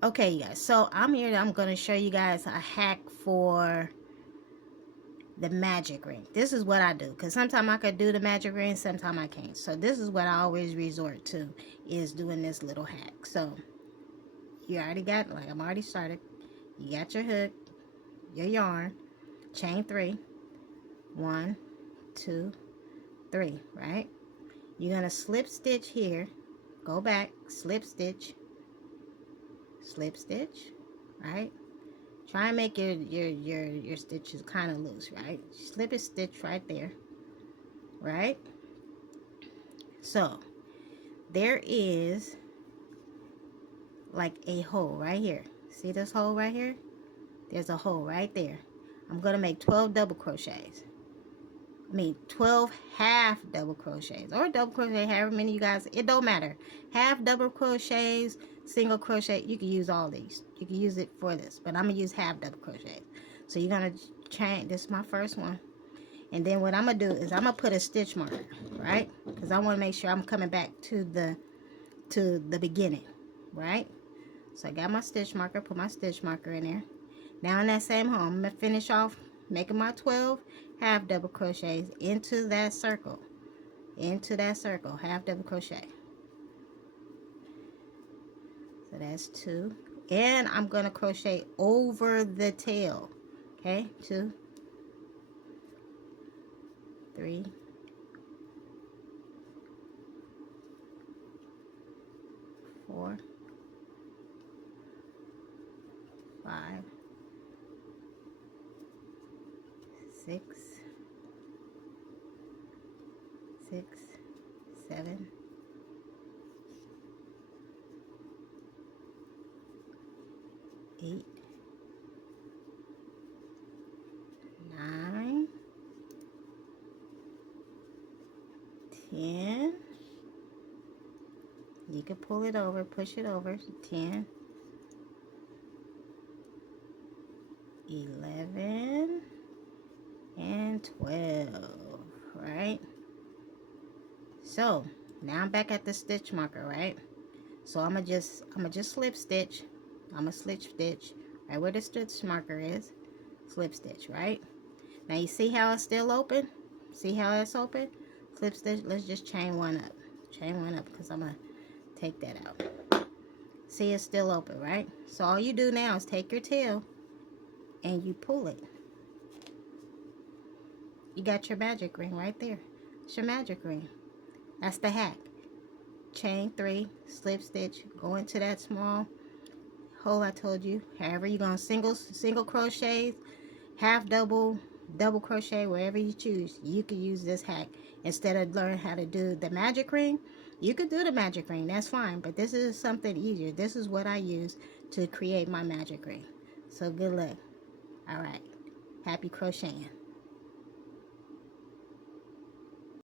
Okay, guys, so I'm here. I'm going to show you guys a hack for the magic ring. This is what I do, because sometimes I could do the magic ring, sometimes I can't. So this is what I always resort to, is doing this little hack. So you already got, like I'm already started, you got your hook, your yarn, chain 3, 1, 2, 3, right? You're going to slip stitch here, go back, slip stitch, right? Try and make your stitches kind of loose, right? Slip a stitch right there, right? So there is like a hole right here. See this hole right here? There's a hole right there. I'm gonna make 12 double crochets. 12 half double crochets, or double crochet, however many you guys, it don't matter. Half double crochets, single crochet, you can use all these. You can use it for this, but I'm gonna use half double crochets. So you're gonna chain, this is my first one. And then what I'm gonna do is I'm gonna put a stitch marker, right? Because I want to make sure I'm coming back to the beginning, right? So I got my stitch marker, put my stitch marker in there. Now in that same hole, I'm gonna finish off making my 12 half double crochets into that circle, half double crochet. So that's 2, and I'm gonna crochet over the tail. Okay, 2, 3, 4, 5, 6, 7, 8, 9, 10. You can pull it over, push it over. 10, 11, and 12, right? So now I'm back at the stitch marker, right? So I'm gonna just slip stitch. I'm gonna slip stitch right where the stitch marker is. Slip stitch, right? Now you see how it's still open? See how it's open? Slip stitch. Let's just chain one up. Chain one up, because I'm gonna take that out. See, it's still open, right? So all you do now is take your tail and you pull it. You got your magic ring right there. It's your magic ring. That's the hack. Chain 3, slip stitch, go into that small hole I told you. However you're going to single crochet, half double, double crochet, wherever you choose. You can use this hack. Instead of learning how to do the magic ring, you could do the magic ring, that's fine, but this is something easier. This is what I use to create my magic ring. So good luck. All right, happy crocheting.